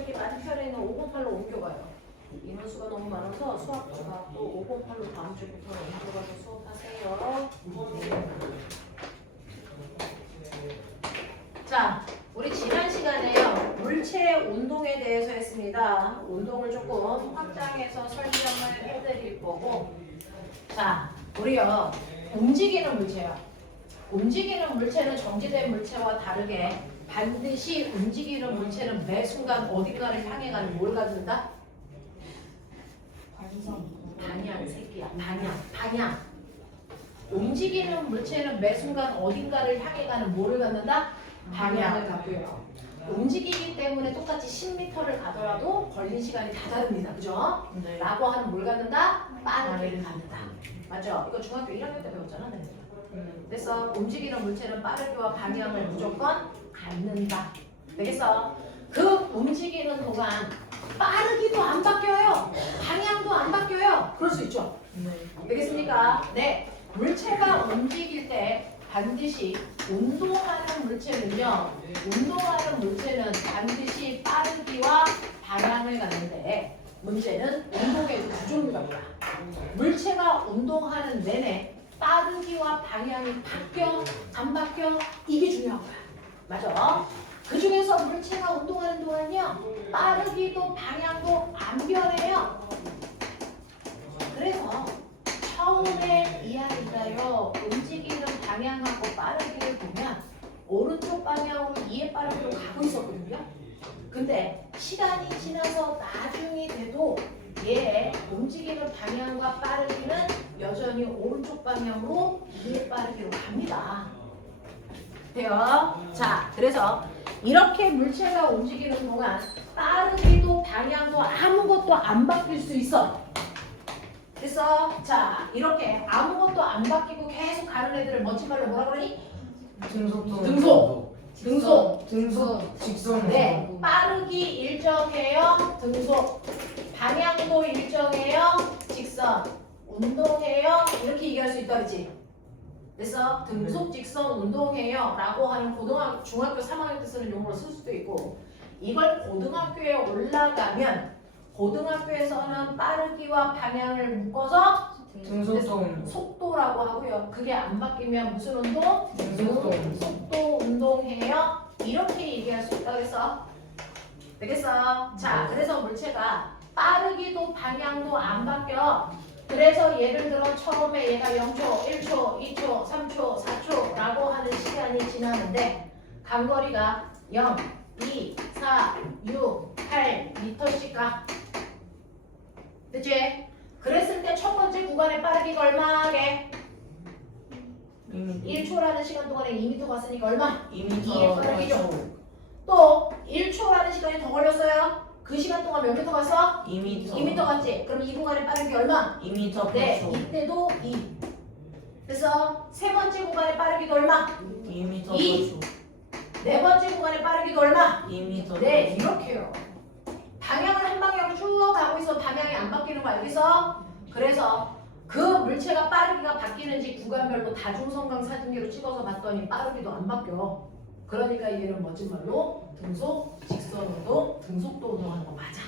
저기 맞은편에 있는 508로 옮겨가요. 인원수가 너무 많아서 수학부가 또 508로 다음 주부터 옮겨가서 수업하세요. 자, 우리 지난 시간에요. 물체 운동에 대해서 했습니다. 운동을 조금 확장해서 설명을 해드릴 거고, 자, 우리요 움직이는 물체요. 움직이는 물체는 정지된 물체와 다르게 반드시 움직이는 물체는 매 순간 어딘가를 향해 가는 뭘 갖는다? 방향 새끼야. 방향. 움직이는 물체는 매 순간 어딘가를 향해 가는 뭐를 갖는다? 방향을 갖고요. 움직이기 때문에 똑같이 10m를 가더라도 걸린 시간이 다 다릅니다. 그죠? 네. 라고 하는 뭘 갖는다? 빠르기를 갖는다. 맞죠? 이거 중학교 1학년 때 배웠잖아. 네. 그래서 움직이는 물체는 빠르기와 방향을 무조건 갖는다. 되겠어? 그 움직이는 동안 빠르기도 안 바뀌어요. 방향도 안 바뀌어요. 그럴 수 있죠? 네. 되겠습니까? 네. 물체가 움직일 때 반드시 운동하는 물체는 반드시 빠르기와 방향을 갖는데 문제는 운동의 두 종류가 뭐야? 물체가 운동하는 내내 빠르기와 방향이 바뀌어 안 바뀌어 이게 중요한 거야. 맞아? 그 중에서 물체가 운동하는 동안요 빠르기도 방향도 안 변해요. 그래서 처음에 이 아이가요 움직이는 방향하고 빠르기를 보면 오른쪽 방향으로 이의 빠르기로 가고 있었거든요. 근데 시간이 지나서 나중이 돼도 얘 움직이는 방향과 빠르기는 여전히 오른쪽 방향으로 이의 빠르기로 갑니다. 돼요? 자, 그래서 이렇게 물체가 움직이는 동안 빠르기도 방향도 아무것도 안 바뀔 수 있어. 그래서 자 이렇게 아무것도 안 바뀌고 계속 가는 애들을 멋진 말로 뭐라 그러니? 등속. 직선. 네, 빠르기 일정해요. 등속. 방향도 일정해요. 직선. 운동해요. 이렇게 얘기할 수 있다 그랬지? 그래서 등속, 직선, 운동해요 라고 하는 중학교 3학년 때 쓰는 용어로 쓸 수도 있고 이걸 고등학교에 올라가면 고등학교에서는 빠르기와 방향을 묶어서 속도라고 하고요. 그게 안 바뀌면 무슨 운동? 속도 운동해요. 이렇게 얘기할 수 있다 그래서 되겠어? 자, 그래서 물체가 빠르기도 방향도 안 바뀌어. 그래서 예를 들어 처음에 얘가 0초, 1초, 2초, 3초, 4초 라고 하는 시간이 지나는데 간거리가 0, 2, 4, 6, 8m씩 가. 그치? 그랬을 때 첫 번째 구간의 빠르기가 얼마게? 1초라는 시간 동안에 2m 갔으니까 얼마? 2의 빠르기죠. 또 1초라는 시간이 더 걸렸어요. 그 시간 동안 몇 미터 갔어? 2m 갔지? 그럼 이 구간의 빠르기 얼마? 2m. 네, 이때도 2. 그래서 세 번째 구간의 빠르기도 얼마? 2m. 2. 네 번째 구간의 빠르기도 얼마? 2m. 네, 이렇게요. 방향을 한 방향으로 쭉 가고 있어. 방향이 안 바뀌는 거 알겠어? 그래서 그 물체가 빠르기가 바뀌는지 구간별로 다중성강 사진기로 찍어서 봤더니 빠르기도 안 바뀌어. 그러니까 얘는 멋진 말로 등속, 직선 운동, 등속도 운동하는 거 맞아.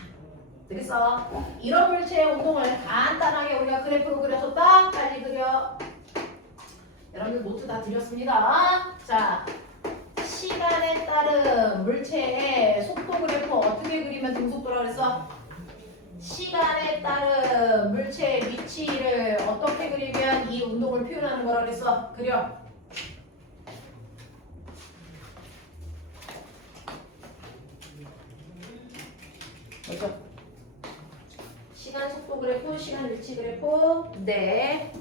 되겠어? 이런 물체의 운동을 간단하게 우리가 그래프로 그려서 딱 빨리 그려. 여러분들 노트 다 드렸습니다. 자, 시간에 따른 물체의 속도 그래프 어떻게 그리면 등속도라고 그랬어? 시간에 따른 물체의 위치를 어떻게 그리면 이 운동을 표현하는 거라고 그랬어? 그려. 그렇죠? 시간 속도 그래프, 시간 위치 그래프. 네.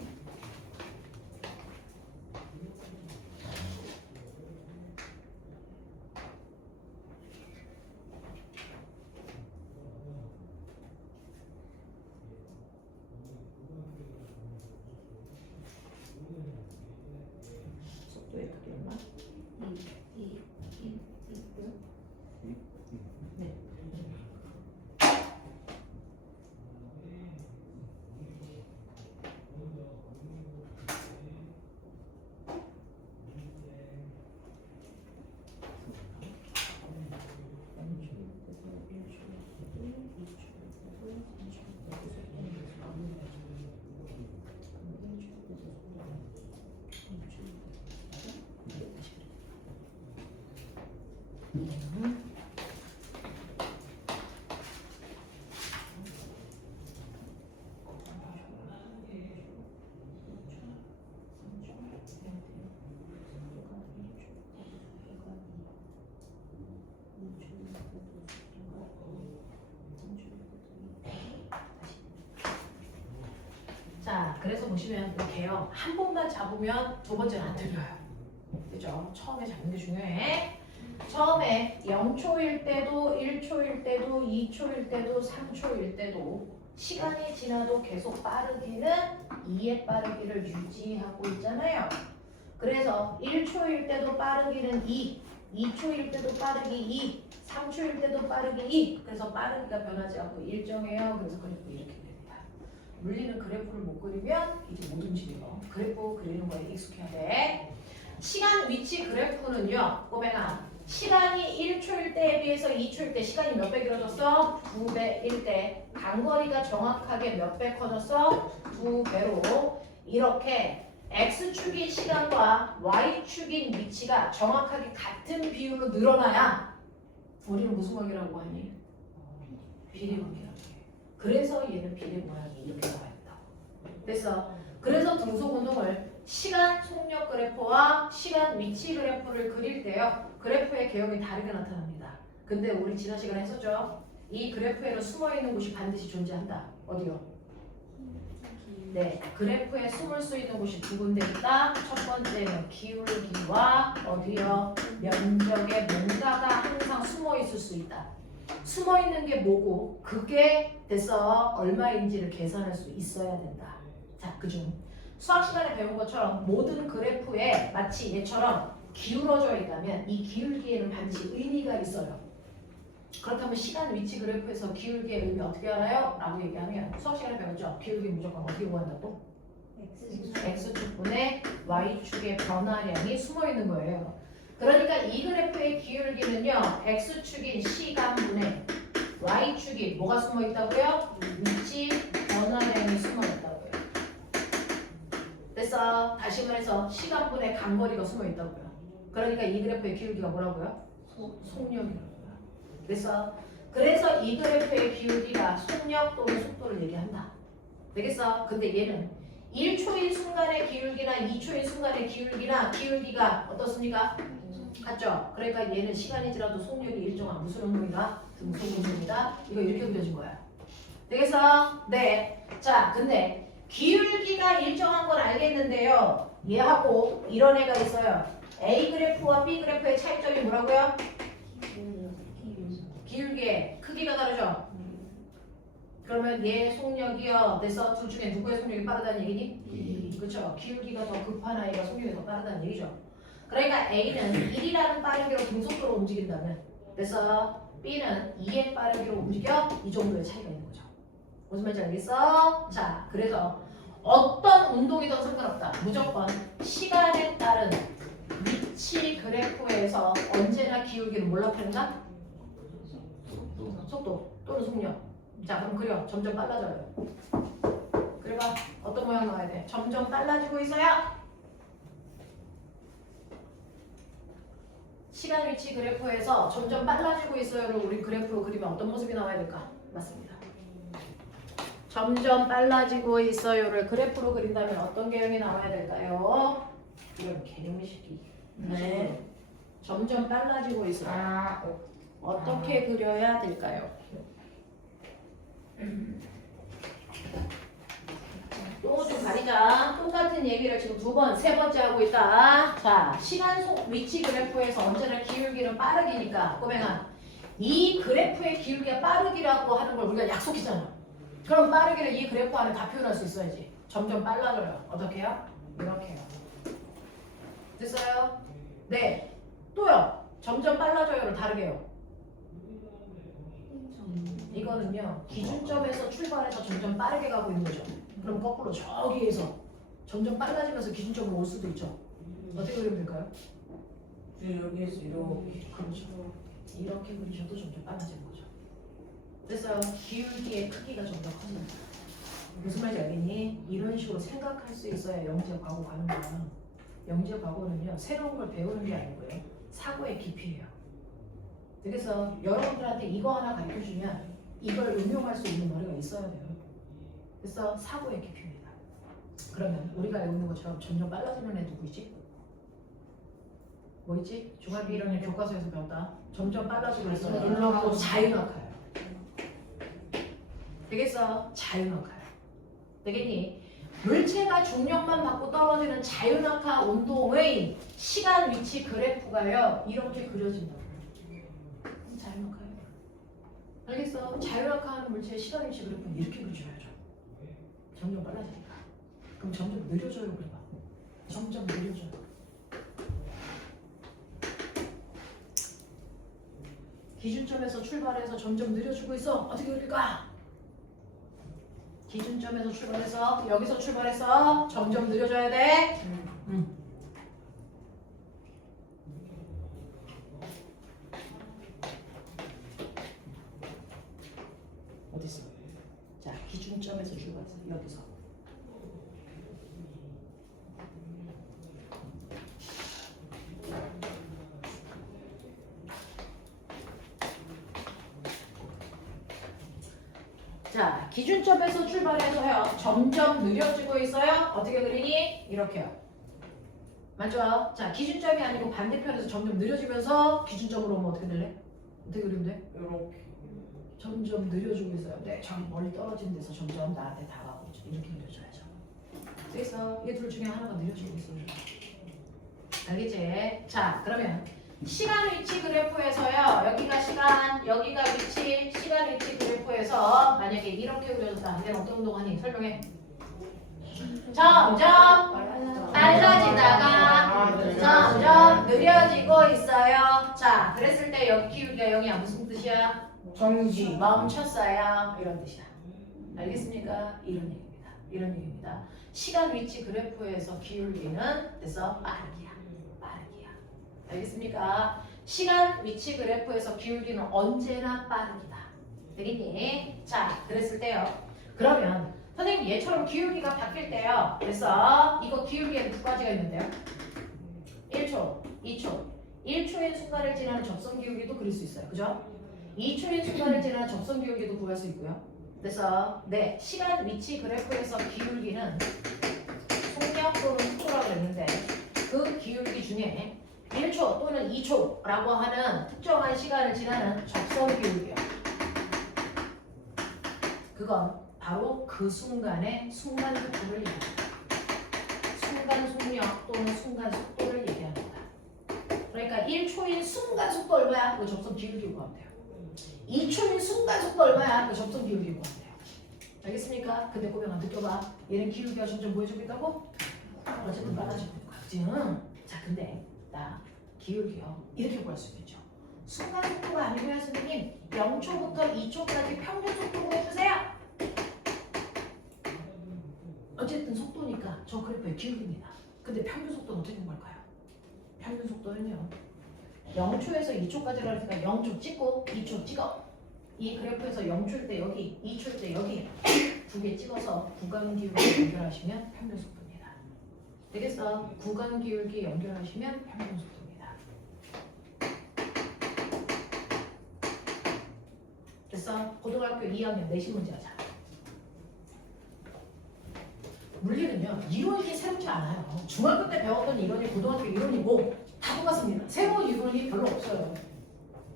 속도의 크기 얼마? 2. 네. 보시면 이렇게요. 한 번만 잡으면 두 번째는 안 틀려요. 그죠? 처음에 잡는 게 중요해. 처음에 0초일 때도 1초일 때도 2초일 때도 3초일 때도 시간이 지나도 계속 빠르기는 2의 빠르기를 유지하고 있잖아요. 그래서 1초일 때도 빠르기는 2, 2초일 때도 빠르기 2, 3초일 때도 빠르기 2. 그래서 빠르기가 변하지 않고 일정해요. 그래서 그래프 이렇게 됩니다. 물리는 그래프를 못 그리면 이제 못 움직여요. 그래프 그리는 거에 익숙해야 돼. 시간 위치 그래프는요. 꼬맹아. 시간이 1초일 때에 비해서 2초일 때 시간이 몇 배 길어졌어? 2배일 때. 간거리가 정확하게 몇 배 커졌어? 2배로. 이렇게 X축인 시간과 Y축인 위치가 정확하게 같은 비율로 늘어나야 우리는 무슨 관계라고 하니? 비례 관계라고 해. 그래서 얘는 비례 모양이 이렇게 나와 있다. 그래서 등속 운동을 시간 속력 그래프와 시간 위치 그래프를 그릴 때요. 그래프의 개형이 다르게 나타납니다. 근데 우리 지난 시간에 했었죠. 이 그래프에는 숨어있는 곳이 반드시 존재한다. 어디요? 네, 그래프에 숨을 수 있는 곳이 두 군데 있다. 첫 번째는 기울기와 어디요? 면적에 뭔가가 항상 숨어 있을 수 있다. 숨어 있는 게 뭐고 그게 돼서 얼마인지를 계산할 수 있어야 된다. 자, 그중 수학 시간에 배운 것처럼 모든 그래프에 마치 얘처럼 기울어져 있다면 이 기울기에는 반드시 의미가 있어요. 그렇다면 시간 위치 그래프에서 기울기의 의미 어떻게 알아요? 라고 얘기하면 수학 시간에 배웠죠? 기울기 무조건 어떻게 구한다고? X축분의 Y축의 변화량이 숨어 있는 거예요. 그러니까 이 그래프의 기울기는요. X축인 시간분의 Y축이 뭐가 숨어 있다고요? 위치 변화량이 숨어 있다고요. 됐어. 다시 말해서 시간분의 간거리가 숨어 있다고요. 그러니까 이 그래프의 기울기가 뭐라고요? 속력이라고요. 그래서 이 그래프의 기울기가 속력 또는 속도를 얘기한다. 되겠어? 근데 얘는 1초인 순간의 기울기나 2초인 순간의 기울기가 어떻습니까? 같죠? 그러니까 얘는 시간이 지나도 속력이 일정한 무슨 운동이다? 등속 운동이다. 이거 이렇게 그려진 거야. 되겠어? 네. 자, 근데 기울기가 일정한 건 알겠는데요. 얘하고 이런 애가 있어요. A 그래프와 B 그래프의 차이점이 뭐라고요? 기울기의 크기가 다르죠? 그러면 얘 속력이요. 그래서 둘 중에 누구의 속력이 빠르다는 얘기니? 그렇죠. 기울기가 더 급한 아이가 속력이 더 빠르다는 얘기죠. 그러니까 A는 1이라는 빠르기로 등속도로 움직인다면 그래서 B는 2의 빠르기로 움직여. 이 정도의 차이가 있는 거죠. 무슨 말인지 알겠어? 자, 그래서 어떤 운동이든 상관없다. 무조건 시간에 따른 위치 그래프에서 언제나 기울기는 뭘로 표현한다? 속도 또는 속력. 자, 그럼 그려. 점점 빨라져요. 그래봐. 어떤 모양 나와야 돼? 점점 빨라지고 있어요. 시간 위치 그래프에서 점점 빨라지고 있어요를 우리 그래프로 그리면 어떤 모습이 나와야 될까? 맞습니다. 점점 빨라지고 있어요를 그래프로 그린다면 어떤 개념이 나와야 될까요? 이런 개념의 식이. 네. 점점 빨라지고 있어요. 어떻게 그려야 될까요? 또 좀 가리자. 똑같은 얘기를 지금 두 번, 세 번째 하고 있다. 자, 시간 속 위치 그래프에서 언제나 기울기는 빠르기니까 꼬맹아, 이 그래프의 기울기가 빠르기라고 하는 걸 우리가 약속했잖아. 그럼 빠르기를 이 그래프 안에 다 표현할 수 있어야지. 점점 빨라져요. 어떻게 해요? 이렇게 해요. 됐어요? 네. 또요. 점점 빨라져요를 다르게 해요. 이거는요. 기준점에서 출발해서 점점 빠르게 가고 있는 거죠. 그럼 거꾸로 저기에서 점점 빨라지면서 기준점으로 올 수도 있죠. 어떻게 그리면 될까요? 여기에서 이렇게. 그렇죠. 이렇게 그리셔도 점점 빨라지는 거죠. 그래서 기울기의 크기가 점점 커진다. 무슨 말인지 알겠니? 이런 식으로 생각할 수 있어야 영재 과거 가는 거야. 영재 과거는요. 새로운 걸 배우는 게 아니고요. 사고의 깊이예요. 그래서 여러분들한테 이거 하나 가르쳐주면 이걸 응용할 수 있는 머리가 있어야 돼요. 그래서 사고의 깊이입니다. 그러면 우리가 알고 있는 것처럼 점점 빨라지는 애 누구 있지? 뭐 있지? 중학교 1학년 교과서에서 배웠다. 점점 빨라지고 있어요. 일러고 자유낙하예요. 되겠어? 자유낙하예요. 되겠니? 물체가 중력만 받고 떨어지는 자유낙하 운동의 시간 위치 그래프가요 이렇게 그려진다. 자유낙하예요. 알겠어? 자유낙하하는 물체의 시간 위치 그래프는 이렇게 그려줘야죠. 점점 빨라지니까. 그럼 점점 느려져요. 그래봐. 점점 느려져요. 기준점에서 출발해서 점점 느려지고 있어. 어떻게 그릴까? 기준점에서 출발해서 여기서 출발해서 점점 느려져야 돼. 어디 있어? 자, 기준점에서 출발해서 여기서. 자, 기준점에서 출발해서요. 점점 느려지고 있어요. 어떻게 그리니? 이렇게요. 맞죠? 자, 기준점이 아니고 반대편에서 점점 느려지면서 기준점으로 오면 어떻게 될래? 어떻게 그리면 돼? 이렇게. 점점 느려지고 있어요. 네, 저기 멀리 떨어진 데서 점점 나한테 다가오고 있죠. 이렇게 느려져야죠. 그래서 이 둘 중에 하나가 느려지고 있어요. 알겠지? 자, 그러면 시간 위치 그래프에서요. 여기가 시간, 여기가 위치, 시간 위치 그래프에서 만약에 이렇게 그려졌다. 얘는 어떤 운동하니? 설명해. 점점 빨라지다가 점점 느려지고 있어요. 자, 그랬을 때 여기 기울기가 0이야. 무슨 뜻이야? 정지. 멈췄어요. 이런 뜻이야. 알겠습니까? 이런 얘기입니다. 이런 얘기입니다. 시간 위치 그래프에서 기울기는 그래서 빠르기야. 빠르기야. 알겠습니까? 시간 위치 그래프에서 기울기는 언제나 빠르기다. 되겠니? 자, 그랬을 때요. 그러면 선생님 얘처럼 기울기가 바뀔 때요. 그래서 이거 기울기에는 두 가지가 있는데요. 1초, 2초. 1초의 순간을 지나는 접선 기울기도 그릴 수 있어요. 그죠? 2초의 순간을 지나는 접선 기울기도 구할 수 있고요. 그래서 네, 시간 위치 그래프에서 기울기는 속력 또는 속도라고 했는데 그 기울기 중에 1초 또는 2초라고 하는 특정한 시간을 지나는 접선 기울기요. 그건 바로 그 순간의 순간 속도를 얘기합니다. 순간 속력 또는 순간 속도를 얘기합니다. 그러니까 1초인 순간 속도 얼마야? 그 접선 기울기 구하면 돼요. 2초인 순간 속도 얼마야? 그 접선 기울기 구하면 돼요. 알겠습니까? 근데 꼬맹아 느껴봐. 얘는 기울기가 점점 보여주고 있다고? 어쨌든 빨라지고 있는 거야. 그치? 자, 근데 나 기울기요. 이렇게 구할 수 있겠죠. 순간 속도가 아니고요, 선생님. 0초부터 2초까지 평균 속도 구해주세요. 어쨌든 속도니까 저 그래프의 기울기입니다. 근데 평균 속도는 어떻게 구할까요? 평균 속도는요. 0초에서 2초까지라고 했으니까 0초 찍고 2초 찍어. 이 그래프에서 0초일 때 여기, 2초일 때 여기 두 개 찍어서 구간 기울기 연결하시면 평균 속도입니다. 되겠어? 구간 기울기 연결하시면 평균 속도입니다. 됐어? 고등학교 2학년 내신 문제 하자. 물리는요, 이론이 새롭지 않아요. 중학교 때 배웠던 이론이 고등학교 이론이고 다 똑같습니다. 새로운 이론이 별로 없어요.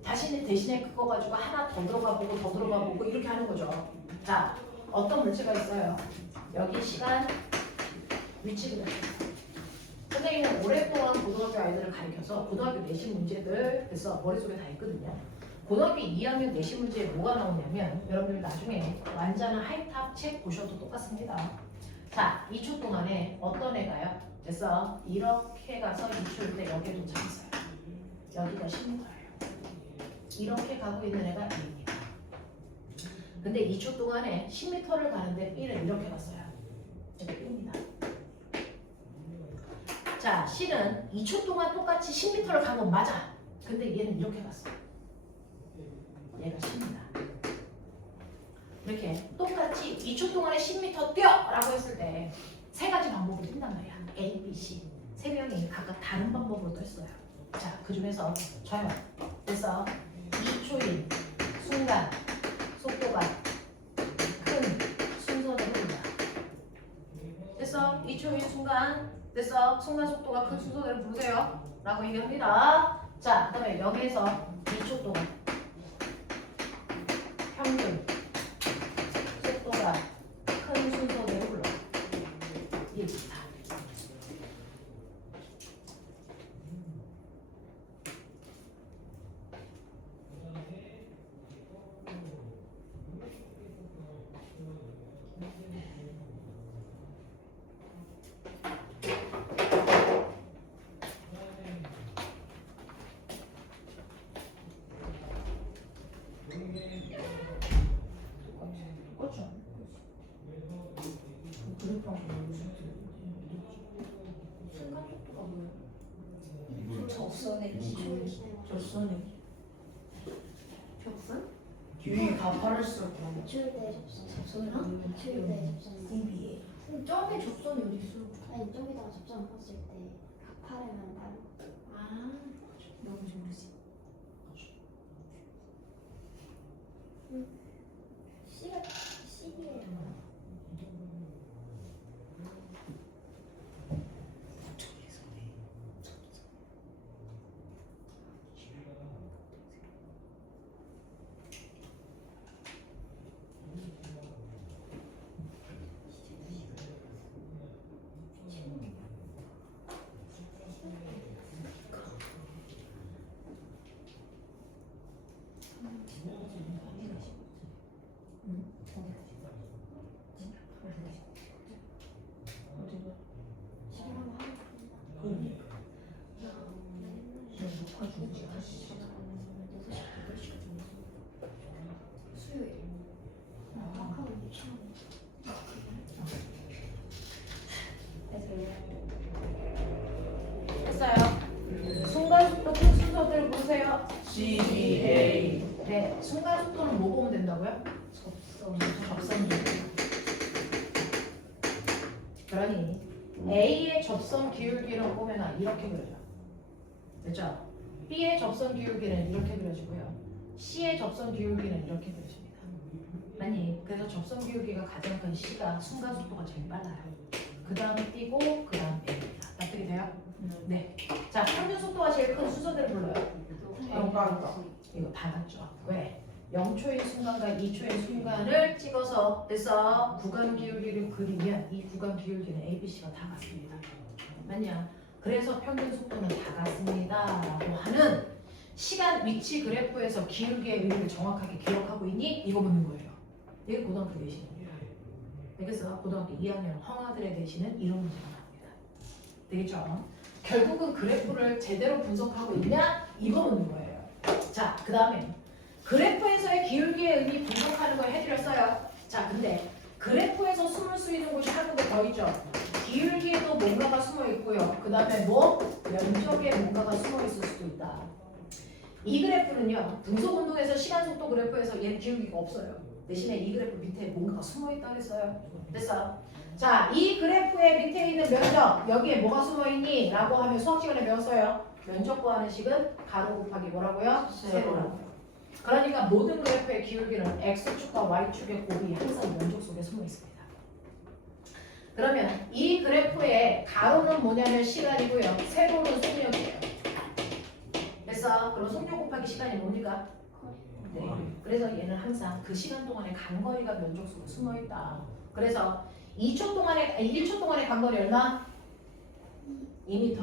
자신이 대신에 그거 가지고 하나 더 들어가 보고 더 들어가 보고 이렇게 하는 거죠. 자, 어떤 물체가 있어요. 여기 시간, 위치 그래프. 선생님은 오랫동안 고등학교 아이들을 가르쳐서 고등학교 내신 문제들 그래서 머릿속에 다 있거든요. 고등학교 2학년 내신 문제에 뭐가 나오냐면 여러분들 나중에 완자나 하이탑 책 보셔도 똑같습니다. 자, 2초 동안에 어떤 애가요? 그래서 이렇게 가서 2초일 때 여기에 도착했어요. 여기가 10m예요. 이렇게 가고 있는 애가 A입니다. 근데 2초 동안에 10m를 가는데 B는 이렇게 갔어요. 이게 B입니다. 자, C는 2초 동안 똑같이 10m를 간 건 맞아. 근데 얘는 이렇게 갔어. 얘가 C입니다. 이렇게 똑같이 2초 동안에 10m 뛰어! 라고 했을 때 세 가지 방법으로 뛴단 말이야. A, B, C. 세 명이 각각 다른 방법으로 떴어요. 자, 그 중에서 저요. 그래서 2초인 순간 속도가 큰 순서대로 부른다. 그래서 2초인 순간 그래서 순간 속도가 큰 순서대로 부르세요. 라고 얘기합니다. 자, 그 다음에 여기에서 2초 동안 평균 속도가 큰 순서대로 불러. 접선의 기출. 접선이 접선? 뒤에 가파를 썼고 기출대 접선. 접선이랑 기출대 접선. DBA 저게 접선이 어디 있어? 아니 저기다가 접선 봤을 때 각파르면 바로. 아, 너무 모르지. C가 C예요. 수요일. 아까워 처음. 됐어요. 순간속도 큰 순서들 보세요. CBA 네, 순간속도는 뭐 보면 된다고요? 접선 기울기. 그러니 A의 접선 기울기를 보면 이렇게 그려져. 됐죠? B의 접선 기울기는 이렇게 그려지고요. C의 접선 기울기는 이렇게 그려집니다. 아니, 그래서 접선 기울기가 가장 큰 C가 순간 속도가 제일 빨라요. 그 다음에 B고, 그 다음 A입니다. 납득이 돼요? 네. 자, 평균 속도가 제일 큰 순서대로 불러요. 이거 다 같죠? 왜? 0초의 순간과 2초의 순간을 찍어서 그래서 구간 기울기를 그리면 이 구간 기울기는 ABC가 다 같습니다. 맞냐? 그래서 평균 속도는 다 같습니다 라고 하는 시간 위치 그래프에서 기울기의 의미를 정확하게 기억하고 있니? 이거 묻는 거예요. 이게 고등학교 내신입니다. 그래서 고등학교 2학년 형아들의 내신은 이런 문제가 나옵니다. 되겠죠? 결국은 그래프를 제대로 분석하고 있냐? 이거 묻는 거예요. 자, 그 다음에 그래프에서의 기울기의 의미 분석하는 걸 해드렸어요. 자, 근데 그래프에서 숨을 수 있는 곳이 한 군데 더 있죠. 기울기에도 뭔가가 숨어 있고요. 그 다음에 뭐? 면적에 뭔가가 숨어 있을 수도 있다. 이 그래프는요. 등속 운동에서 시간 속도 그래프에서 얘는 기울기가 없어요. 대신에 이 그래프 밑에 뭔가가 숨어 있다 그랬어요. 됐어? 자, 이 그래프의 밑에 있는 면적 여기에 뭐가 숨어 있니? 라고 하면 수학 시간에 배웠어요. 면적 구하는 식은 가로 곱하기 뭐라고요? 세로라고요. 그러니까 모든 그래프의 기울기는 X축과 Y축의 곱이 항상 면적 속에 숨어 있습니다. 그러면 이 그래프의 가로는 뭐냐면 시간이고요. 세로는 속력이에요. 됐어? 그럼 속력 곱하기 시간이 뭡니까? 네. 그래서 얘는 항상 그 시간 동안의 간거리가 면적 속에 숨어 있다. 그래서 2초 동안의 1초 동안의 간거리 얼마? 2m.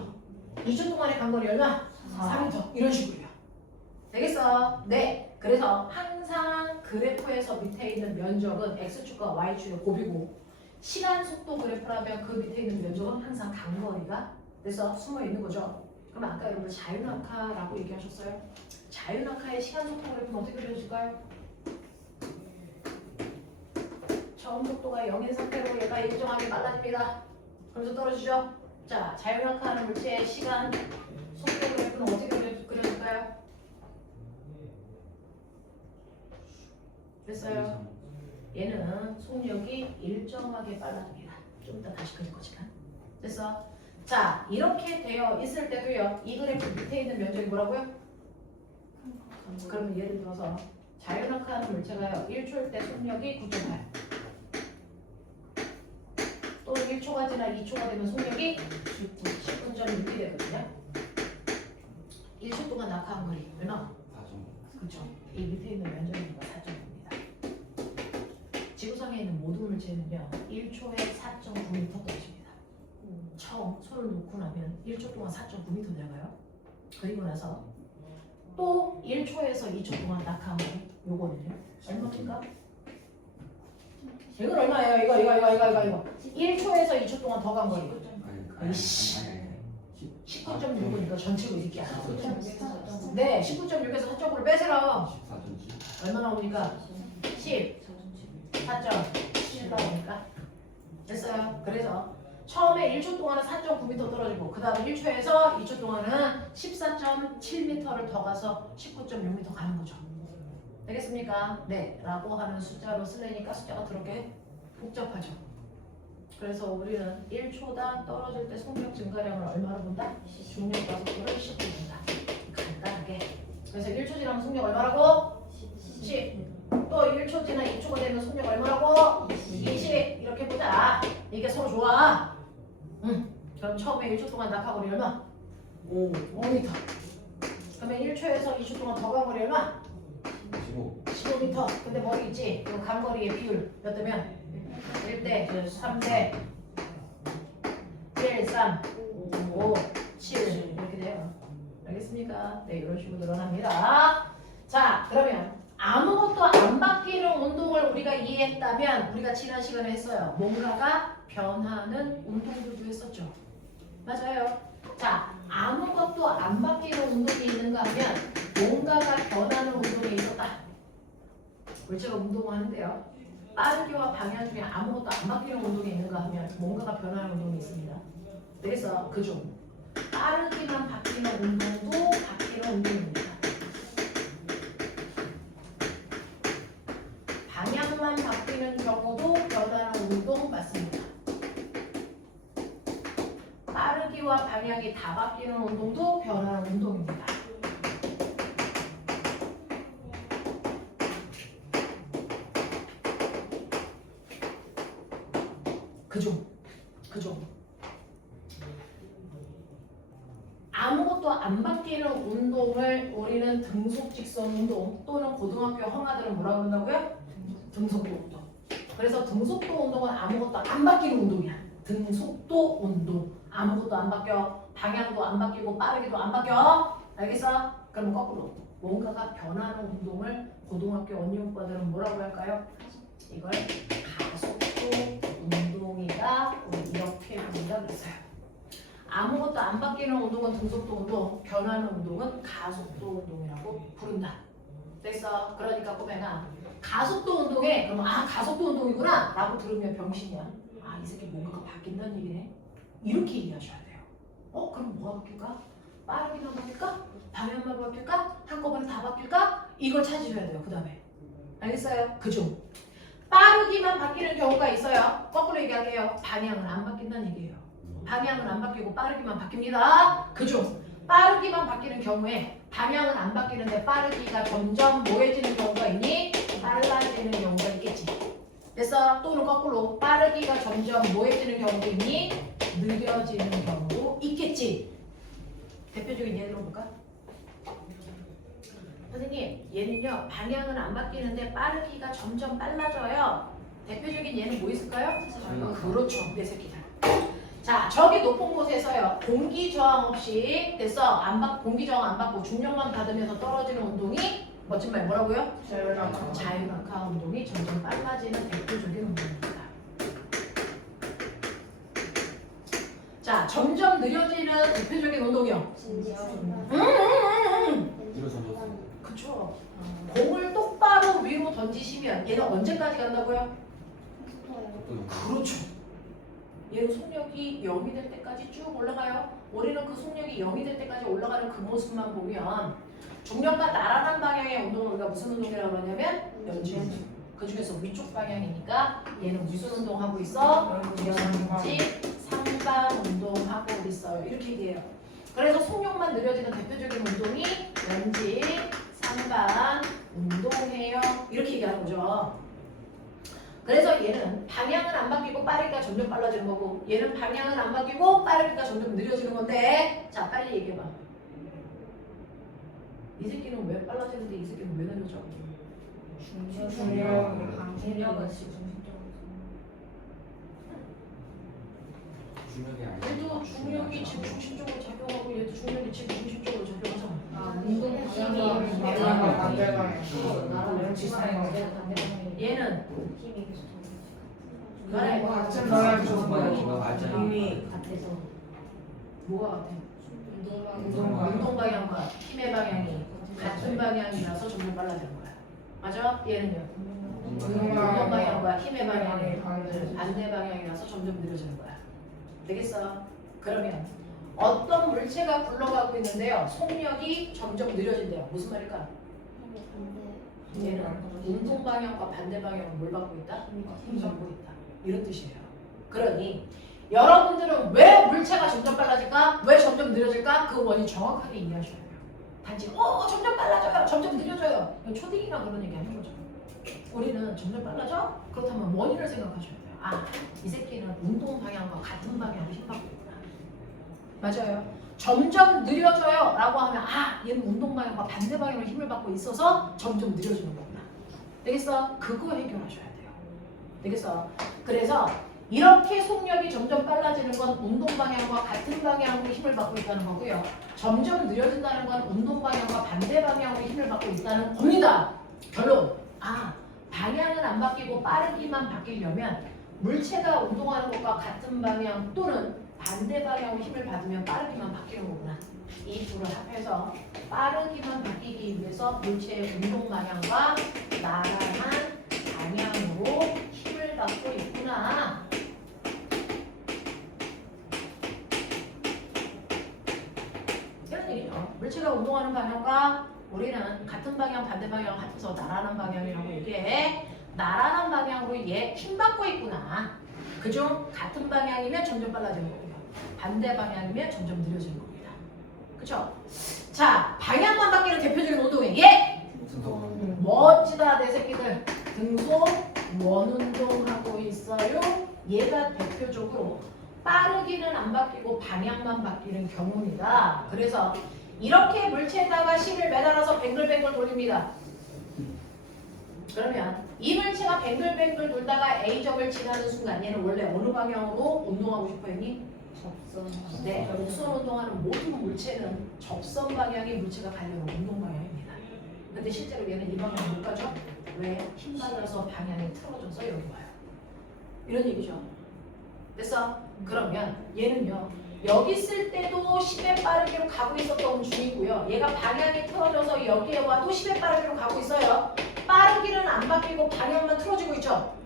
2초 동안의 간거리 얼마? 4m. 이런 식으로요. 되겠어? 네. 그래서 항상 그래프에서 밑에 있는 면적은 X축과 Y축의 곱이고 시간 속도 그래프라면 그 밑에 있는 면적은 항상 간거리가 그래서 숨어 있는 거죠. 그럼 아까 여러분 자유낙하라고 얘기하셨어요? 자유낙하의 시간 속도 그래프는 어떻게 그려질까요? 처음 속도가 0인 상태로 얘가 일정하게 빨라집니다. 그래서 떨어지죠? 자, 자유낙하하는 물체의 시간 속도 그래프는 어떻게 그려질까요? 됐어요? 얘는 속력이 일정하게 빨라집니다. 좀 이따 다시 그릴 거지만. 됐어? 자, 이렇게 되어 있을 때도요. 이 그래프 밑에 있는 면적이 뭐라고요? 그러면 예를 들어서 자유낙하하는 물체가요. 1초일 때 속력이 9.8 또는 1초가 지나 2초가 되면 속력이 19.6이 되거든요. 1초 동안 낙하한 거리 얼마? 4.5. 그렇죠. 이 밑에 있는 면적이 4.5입니다. 지구상에 있는 모든 물체는요. 1초에 4.9m 떨어집니다. 처음 손을 놓고 나면 1초 동안 4.9m 내려가요. 그리고 나서 또 1초에서 2초 동안 낙하한 거리 요거는요. 얼마입니까? 이건 얼마예요? 이거 1초에서 2초 동안 더 간 거리 19.6이니까 전체로 이렇게 안 나오죠. 네, 19.6에서 4.9를 빼세요. 14.7. 얼마 나오니까? 14.7 나오니까 됐어요. 그래서 처음에 1초 동안은 4.9m 떨어지고 그 다음 1초에서 2초 동안은 14.7m를 더 가서 19.6m 가는 거죠. 되겠습니까? 네. 라고 하는 숫자로 쓰려니까 숫자가 그렇게 복잡하죠. 그래서 우리는 1초당 떨어질 때 속력 증가량을 얼마로 본다? 중력 가속도를 10로 본다. 간단하게. 그래서 1초 지나면 속력 얼마라고? 10. 또 1초 지나 2초가 되면 속력 얼마라고? 20. 이렇게 보자. 이게 서로 좋아. 그럼 처음에 1초 동안 낙하거리 얼마? 5m. 그러면 1초에서 2초 동안 더 간 거리 얼마? 15m. 근데 머리 있지? 그럼 간 거리의 비율 몇 대면? 1대 3대 1, 3, 5, 7 이렇게 돼요. 알겠습니까? 네, 이런 식으로 늘어납니다. 자, 그러면 아무것도 안 바뀌는 운동을 우리가 이해했다면 우리가 지난 시간에 했어요. 뭔가가 변하는 운동들도 했었죠. 맞아요. 자, 아무것도 안 바뀌는 운동이 있는가 하면 뭔가가 변하는 운동이 있었다. 우리 제가 운동하는데요. 빠르기와 방향 중에 아무것도 안 바뀌는 운동이 있는가 하면 뭔가가 변하는 운동이 있습니다. 그래서 그중 빠르기만 바뀌는 운동도 바뀌는 운동입니다. 방향만 바뀌는 경우도 변하는 운동 맞습니다. 빠르기와 방향이 다 바뀌는 운동도 변하는 운동입니다. 그중 아무것도 안 바뀌는 운동을 우리는 등속 직선 운동 또는 고등학교 형아들은 뭐라고 한다고요? 등속도 운동. 그래서 등속도 운동은 아무것도 안 바뀌는 운동이야. 등속도 운동. 아무것도 안 바뀌어. 방향도 안 바뀌고 빠르기도 안 바뀌어. 알겠어? 그럼 거꾸로 뭔가가 변하는 운동을 고등학교 언니 오빠들은 뭐라고 할까요? 이걸 가속도 운동이다. 우리 이렇게 부른다 그랬어요. 아무것도 안 바뀌는 운동은 등속도 운동, 변하는 운동은 가속도 운동이라고 부른다. 됐어? 그러니까 꼬매나 가속도 운동에 그럼 가속도 운동이구나 라고 들으면 병신이야. 이 새끼 뭔가가 바뀐다는 얘기네. 이렇게 이해하셔야 돼요. 그럼 뭐가 바뀔까? 빠르기만 바뀔까? 방향만 바뀔까? 한꺼번에 다 바뀔까? 이걸 찾으셔야 돼요. 그 다음에 알겠어요? 그중 빠르기만 바뀌는 경우가 있어요. 거꾸로 얘기할게요. 방향은 안 바뀐다는 얘기예요. 방향은 안 바뀌고 빠르기만 바뀝니다. 그중 빠르기만 바뀌는 경우에 방향은 안 바뀌는데 빠르기가 점점 뭐해지는 경우가 있니? 빨라지는 경우가 있겠지. 됐어? 또는 거꾸로 빠르기가 점점 뭐해지는 경우도 있니? 느려지는 경우도 있겠지. 대표적인 예를 들어볼까? 선생님, 얘는요 방향은 안 바뀌는데 빠르기가 점점 빨라져요. 대표적인 예는 뭐 있을까요? 그렇죠, 내 새끼들. 자, 저기 높은 곳에서요 공기 저항 없이 됐어? 공기 저항 안 받고 중력만 받으면서 떨어지는 운동이 멋진 말 뭐라고요? 자유낙하 운동이 점점 빨라지는 대표적인 운동입니다. 자, 점점 느려지는 대표적인 운동이요. 그쵸. 공을 똑바로 위로 던지시면 얘는 언제까지 간다고요? 그렇죠. 얘는 속력이 0이 될 때까지 쭉 올라가요. 우리는 그 속력이 0이 될 때까지 올라가는 그 모습만 보면 중력과 나란한 방향의 운동을 우리가 무슨 운동이라고 하냐면 연지 운동. 그 중에서 위쪽 방향이니까 얘는 무슨 운동하고 있어? 연지 상반 운동하고 있어요. 이렇게 얘기해요. 그래서 속력만 느려지는 대표적인 운동이 연지 상반 운동해요. 이렇게 얘기하는 거죠. 그래서 얘는 방향은 안 바뀌고 빠르기가 점점 빨라지는 거고 얘는 방향은 안 바뀌고 빠르기가 점점 느려지는 건데 자, 빨리 얘기해봐. 이 새끼는 왜 빨라지는데 이 새끼는 왜 느려져? 중력이 강해져가 얘도 중력이 지금 중심적으로 작용하고 얘도 중력이 지금 중심적으로 작용하잖아. 운동 얘는 그래 같은 이미 뭐가 같아? 운동 방향과 힘의 방향이 같은 방향이라서 점점 빨라지는 거야. 맞아? 얘는요? 운동 방향과 힘의 방향이 반대 방향이라서 점점 느려지는 거야. 되겠어? 그러면 어떤 물체가 굴러가고 있는데요. 속력이 점점 느려진대요. 무슨 말일까? 얘는 운동 방향과 반대 방향은 뭘 받고 있다? 힘 받고 있다. 이런 뜻이에요. 그러니 여러분들은 왜 물체가 점점 빨라질까? 왜 점점 느려질까? 그 원인 정확하게 이해하셔야 돼요. 단지 점점 빨라져요. 점점 느려져요. 이건 초딩이랑 그런 얘기 하는 거죠. 우리는 점점 빨라져? 그렇다면 원인을 생각하셔야 돼요. 아, 이 새끼는 운동 방향과 같은 방향으로 힘 받고 있구나. 맞아요. 점점 느려져요 라고 하면 아, 얘는 운동 방향과 반대 방향으로 힘을 받고 있어서 점점 느려지는 거구나. 되겠어? 그거 해결하셔야 돼요. 되겠어? 그래서 이렇게 속력이 점점 빨라지는 건 운동 방향과 같은 방향으로 힘을 받고 있다는 거고요. 점점 느려진다는 건 운동 방향과 반대 방향으로 힘을 받고 있다는 겁니다. 결론. 아, 방향은 안 바뀌고 빠르기만 바뀌려면 물체가 운동하는 것과 같은 방향 또는 반대 방향으로 힘을 받으면 빠르기만 바뀌는 거구나. 이 둘을 합해서 빠르기만 바뀌기 위해서 물체의 운동 방향과 나란한 방향으로 힘을 받고 있구나. 이런 얘기죠. 물체가 운동하는 방향과 우리는 같은 방향, 반대 방향을 합쳐서 나란한 방향이라고 얘기해. 나란한 방향으로 얘 힘 받고 있구나. 그중 같은 방향이면 점점 빨라지는 거고요. 반대 방향이면 점점 느려지는 겁니다. 그쵸? 자, 방향만 바뀌는 대표적인 운동이 얘! 멋지다 내 새끼들. 등속 원운동하고 있어요. 얘가 대표적으로 빠르기는 안 바뀌고 방향만 바뀌는 경우입니다. 그래서 이렇게 물체에다가 실을 매달아서 뱅글뱅글 돌립니다. 그러면 이 물체가 뱅글뱅글 돌다가 A점을 지나는 순간 얘는 원래 어느 방향으로 운동하고 싶어 했니? 접선. 네, 곡선 운동하는 모든 물체는 접선 방향이 물체가 가려는 운동 방향입니다. 근데 실제로 얘는 이 방향 못 가죠? 왜? 힘 받아서 방향이 틀어져서 여기 와요. 이런 얘기죠. 됐어? 그러면 얘는요. 여기 있을 때도 10의 빠르기로 가고 있었던 중이고요. 얘가 방향이 틀어져서 여기에 와도 10의 빠르기로 가고 있어요. 빠르기는 안 바뀌고 방향만 틀어지고 있죠.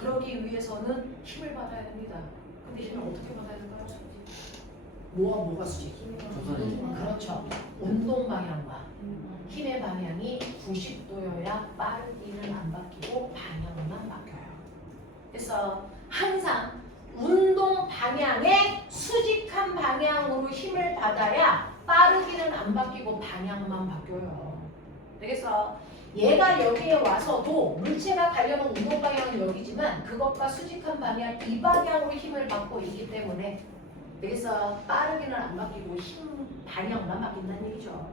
그러기 위해서는 힘을 받아야 됩니다. 근데 힘을 어떻게 받아야 될까요? 뭐와 뭐가 수직? 그렇죠. 운동 방향과 힘의 방향이 90도여야 빠르기는 안 바뀌고 방향만 바뀌어요. 그래서 항상 운동 방향의 수직한 방향으로 힘을 받아야 빠르기는 안 바뀌고 방향만 바뀌어요. 되겠어? 얘가 여기에 와서도 물체가 가려는 운동 방향은 여기지만 그것과 수직한 방향 이 방향으로 힘을 받고 있기 때문에 되겠어? 빠르기는 안 바뀌고 힘 방향만 바뀐다는 얘기죠.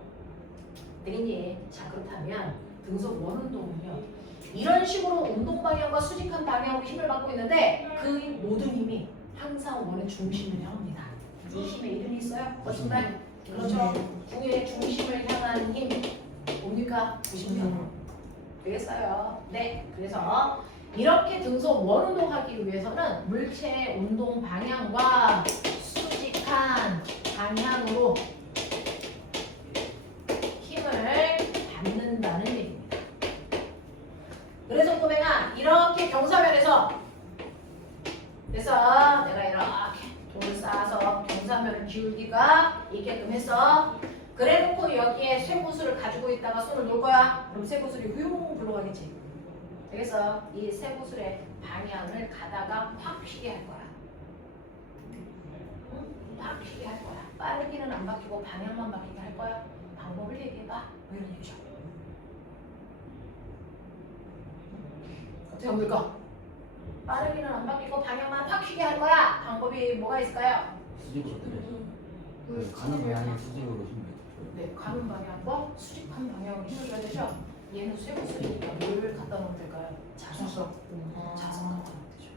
되겠니? 자, 그렇다면 등속 원운동은요. 이런 식으로 운동 방향과 수직한 방향으로 힘을 받고 있는데 그 모든 힘이 항상 원의 중심을 향합니다. 이 힘에 이름이 있어요? 어떤 말? 그렇죠. 구의 중심을 향한 힘 뭡니까? 구심력. 되겠어요? 네. 그래서 이렇게 등속 원운동하기 위해서는 물체의 운동 방향과 수직한 방향으로 힘을 받는다는 얘기입니다. 그래서 꼬맹아 이렇게 경사면에서 그래서 내가 이렇게 돌을 쌓아서 경사면을 기울기가 있게끔 했어. 그래놓고 여기에 쇠구슬을 가지고 있다가 손을 놓을 거야. 그럼 쇠구슬이 후용 굴러가겠지. 되겠어? 이 쇠구슬의 방향을 가다가 확 휘게 할 거야. 응? 확 휘게 할 거야. 빠르기는 안 바뀌고 방향만 바뀌게 할 거야. 방법을 얘기해봐. 뭐 이런 얘기죠. 어떻게 합니까? 빠르기는 안 바뀌고 방향만 확 휘게 할 거야. 방법이 뭐가 있을까요? 수직으로 때려요. 가는 방향이 수직으로 힘을 줘요. 네, 가는 방향과 수직한 방향으로 힘을 줘야 되죠. 얘는 쇠구슬이니까 뭘 갖다 놓으면 될까요? 자석. 자석 갖다 놓으면 되죠.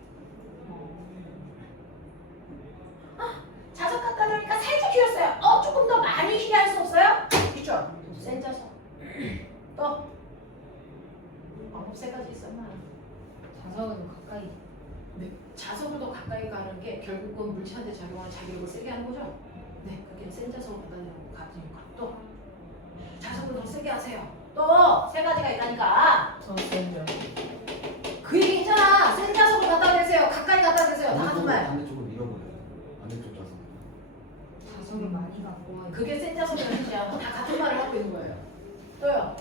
자석 갖다 놓으니까 살짝 휘었어요. 조금 더 많이 휘게 할 수 없어요? 있죠. 센 자석. 또 방법 세 가지 있어요. 자석은 가까이. 네, 자석을 더 가까이 가는 게 결국은 물체한테 작용하는 자기력을 세게 하는 거죠. 네, 그게 센 자석을 갖다 대는 가능이니까. 또 자석을 더 세게 하세요. 또 세 가지가 있다니까. 선생님. 그 얘기 있잖아. 센 자석을 갖다 대세요. 가까이 갖다 대세요. 다 하는 말. 반대쪽으로 밀어버려요. 그게 센자성이라는 뜻이야. 다 같은 말을 하고 있는 거예요. 또요.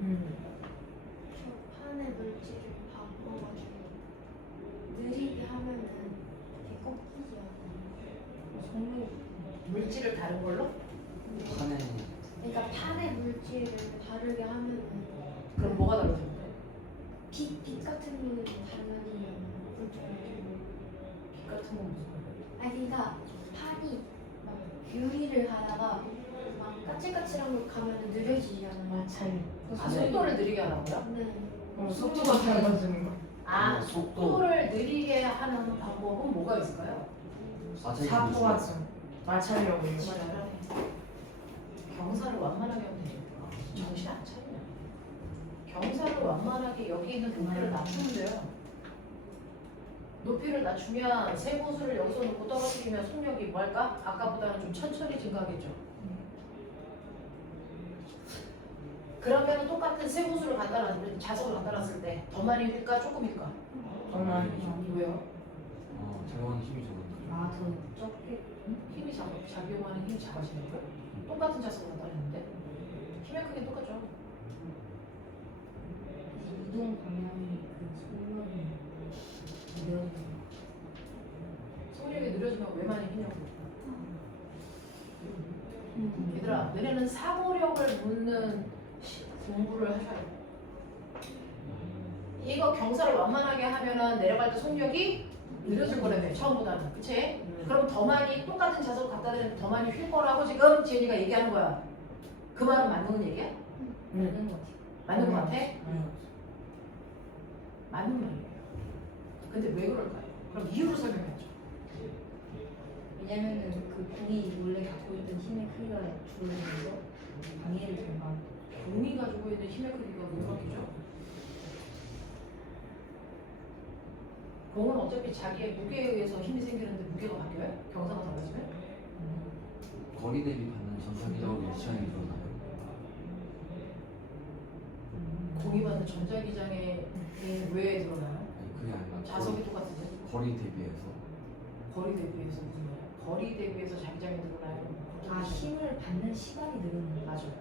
저 판의 물질을 바꿔가지고 느리게 하면은 이게 꺾이지 않아요. 성능 물질을 다른 걸로? 판에 그러니까 판의 물질을 다르게 하면은 그럼 뭐가 달라지는데? 빛 같은 경우는 달라지면 빛 같은 건 무슨 말이야? 아니 그러니까 판이 막 유리를 하다가 막 까칠까칠한 걸 가면 느려지잖아요. 속도를 느리게 하라고요? 네. 속도가 달라지는 거. 아, 속도. 속도를 느리게 하는 방법은 뭐가 있을까요? 사포화성. 마찰력 이런 거. 잘하네. 경사를 완만하게 하면 되니까 정신 안 차리냐? 경사를 완만하게 여기 있는 높이를 낮추면 돼요. 높이를 낮추면 세 고수를 여기서 놓고 떨어뜨리면 속력이 뭐 할까? 아까보다는 좀 천천히 증가하겠죠. 그러면 똑같은 세 고수를 갖다 놨을 때, 자석을 갖다 놨을 때 더 많이 휠까 조금 휠까? 정말 왜요? 작용하는 힘이 적은데. 아더 적게 힘이 작용하는 힘이 작아지는 거예요? 똑같은 자석을 갖다 놨는데 힘의 크기는 똑같죠. 이동 방향이 그 속력이 느려지는 속력이 느려지면 왜 많이 휘냐고. 얘들아, 너네는 사고력을 묻는 공부를 하셔야 돼. 이거 경사를 완만하게 하면은 내려갈 때 속력이 느려질 거라며, 처음보다는. 그치? 그럼 더 많이, 똑같은 자석을 갖다 대면 더 많이 휠 거라고 지금 지은이가 얘기하는 거야. 그 말은 맞는 얘기야? 맞는 것 같아요. 맞는 거 같아? 맞는 말이에요. 근데 왜 그럴까요? 그럼 이유를 설명해야죠. 왜냐면은 그 공이 원래 갖고 있던 힘의 크기가 줄어들면서 방해를 전방. 공이 가지고 있는 힘의 크기가 왜 바뀌죠? 공은 어차피 자기의 무게에 의해서 힘이 생기는데 무게가 바뀌어요? 경사가 달라지면? 거리 대비 받는 전사기력의 일시간이 늘어나요. 공이 받는 전자기장에 왜 늘어나요? 아니, 그게 아니라 자석이 똑같은데? 거리 대비해서 거리 대비해서 무슨 말이야? 거리 대비해서 자기장이 늘어나요? 아 힘을 받는 시간이 늘어나는 거. 맞아요.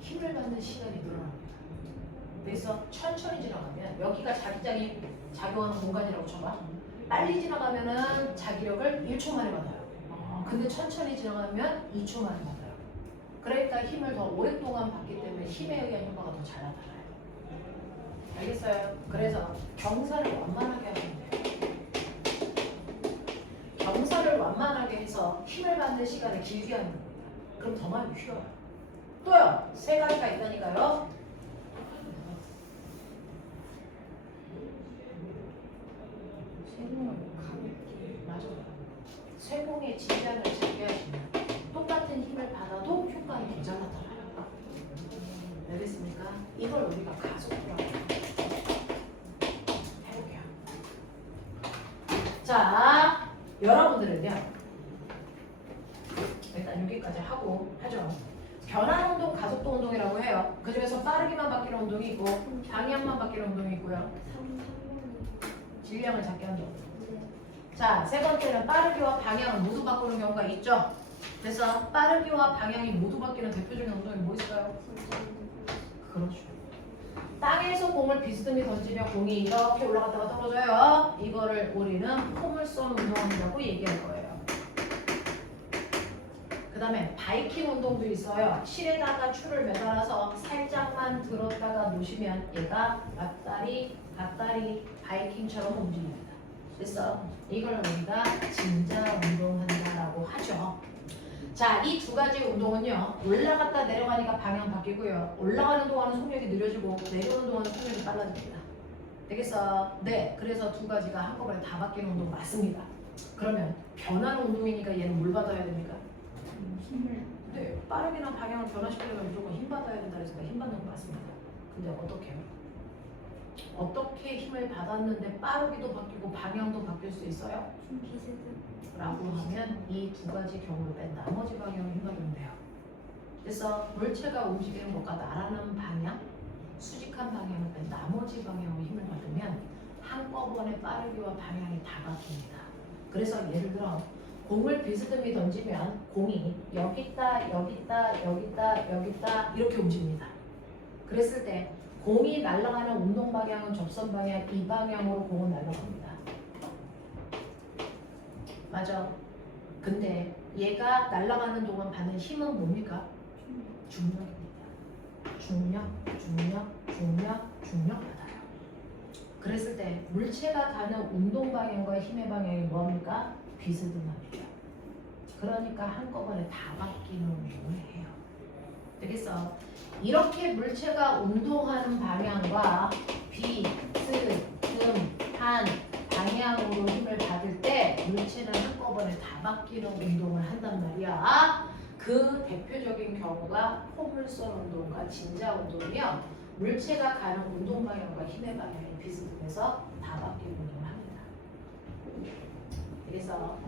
힘을 받는 시간이 늘어납니다. 그래서 천천히 지나가면 여기가 자기장이 작용하는 공간이라고 쳐봐. 빨리 지나가면은 자기력을 1초 만에 받아요. 근데 천천히 지나가면 2초 만에 받아요. 그러니까 힘을 더 오랫동안 받기 때문에 힘에 의한 효과가 더 잘 나타나요. 알겠어요? 그래서 경사를 완만하게 하면 돼요. 경사를 완만하게 해서 힘을 받는 시간을 길게 하는 겁니다. 그럼 더 많이 휘어요. 또요, 세 가지가 있다니까요. 세공을 가볍게. 맞아요. 쇠공의 질량을 작게 하시면 똑같은 힘을 받아도 효과는 더 잘 나타나요. 알겠습니까? 이걸 우리가 가속도라고 해볼게요. 자, 여러분들은요. 일단 여기까지 하고 하죠. 변환 운동, 가속도 운동이라고 해요. 그 중에서 빠르기만 바뀌는 운동이 있고 방향만 바뀌는 운동이 있고요. 3번이 질량을 작게 한다. 네. 자, 세 번째는 빠르기와 방향을 모두 바꾸는 경우가 있죠. 그래서 빠르기와 방향이 모두 바뀌는 대표적인 운동이 뭐 있을까요? 그렇죠. 땅에서 공을 비스듬히 던지면 공이 이렇게 올라갔다가 떨어져요. 이거를 우리는 포물선 운동이라고 얘기할 거예요. 그 다음에 바이킹 운동도 있어요. 실에다가 줄을 매달아서 살짝만 들었다가 놓으시면 얘가 앞다리, 앞다리, 바이킹처럼 움직입니다. 그래서 이걸 우리가 진자 운동한다라고 하죠. 자, 이 두 가지 운동은요. 올라갔다 내려가니까 방향 바뀌고요. 올라가는 동안은 속력이 느려지고 내려오는 동안은 속력이 빨라집니다. 되겠어? 네. 그래서 두 가지가 한꺼번에 다 바뀌는 운동 맞습니다. 그러면 변하는 운동이니까 얘는 뭘 받아야 됩니까? 힘을. 네. 빠르게나 방향을 변화시키려면 무조건 힘 받아야 된다 그래서 힘 받는 거 맞습니다. 근데 어떻게요? 어떻게 힘을 받았는데 빠르기도 바뀌고 방향도 바뀔 수 있어요? 좀 비슷한. 라고 하면 이 두 가지 경우를 뺀 나머지 방향을 힘받으면 돼요. 그래서 물체가 움직이는 것과 나라는 방향, 수직한 방향을 뺀 나머지 방향으로 힘을 받으면 한꺼번에 빠르기와 방향이 다 바뀝니다. 그래서 예를 들어 공을 비스듬히 던지면 공이 여기 있다, 여기 있다, 여기 있다, 여기 있다 이렇게 움직입니다. 그랬을 때 공이 날아가는 운동 방향은 접선 방향 이 방향으로 공은 날아갑니다. 맞아. 근데 얘가 날아가는 동안 받는 힘은 뭡니까? 중력입니다. 중력, 중력, 중력, 중력 받아요. 그랬을 때 물체가 가는 운동 방향과 힘의 방향이 뭐합니까? 비스듬합니다. 그러니까 한꺼번에 다 바뀌는 운동을 해요. 되겠어? 이렇게 물체가 운동하는 방향과 비스듬한 방향으로 힘을 받을 때 물체는 한꺼번에 다 바뀌는 운동을 한단 말이야. 그 대표적인 경우가 포물선 운동과 진자 운동이요. 물체가 가는 운동 방향과 힘의 방향이 비스듬해서 다 바뀌는 운동을 합니다. 그래서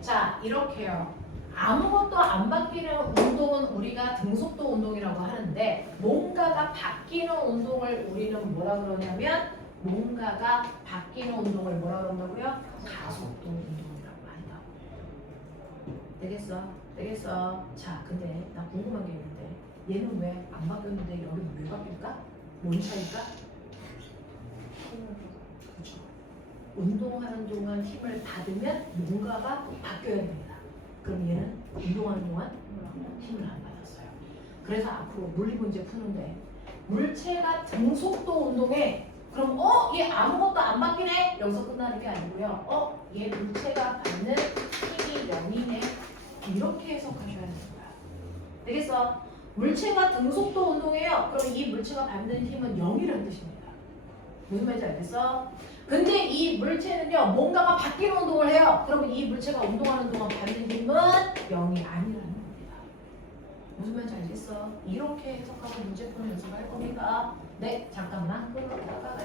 자 이렇게요. 아무것도 안 바뀌는 운동은 우리가 등속도 운동이라고 하는데 뭔가가 바뀌는 운동을 우리는 뭐라 그러냐면 뭔가가 바뀌는 운동을 뭐라 그런다고요? 가속도 운동이라고 한다고. 되겠어? 되겠어? 자 근데 나 궁금한 게 있는데 얘는 왜 안 바뀌었는데 여기는 왜 바뀔까? 뭔 차이일까? 그렇죠. 운동하는 동안 힘을 받으면 뭔가가 바뀌어야 됩니다. 그럼 얘는 운동하는 동안 힘을 안 받았어요. 그래서 앞으로 물리 문제 푸는데 물체가 등속도 운동에 그럼 얘 아무것도 안 바뀌네? 여기서 끝나는 게 아니고요. 얘 물체가 받는 힘이 0이네? 이렇게 해석하셔야 되는 거야. 되겠어? 물체가 등속도 운동해요. 그럼 이 물체가 받는 힘은 0이라는 뜻입니다. 무슨 말인지 알겠어? 근데 이 물체는요 뭔가가 바뀌는 운동을 해요. 그러면 이 물체가 운동하는 동안 받는 힘은 0이 아니라는 겁니다. 무슨 말인지 알겠어? 이렇게 해석하고 문제 푸는 연습을 할 겁니다. 네, 잠깐만. 끌어다가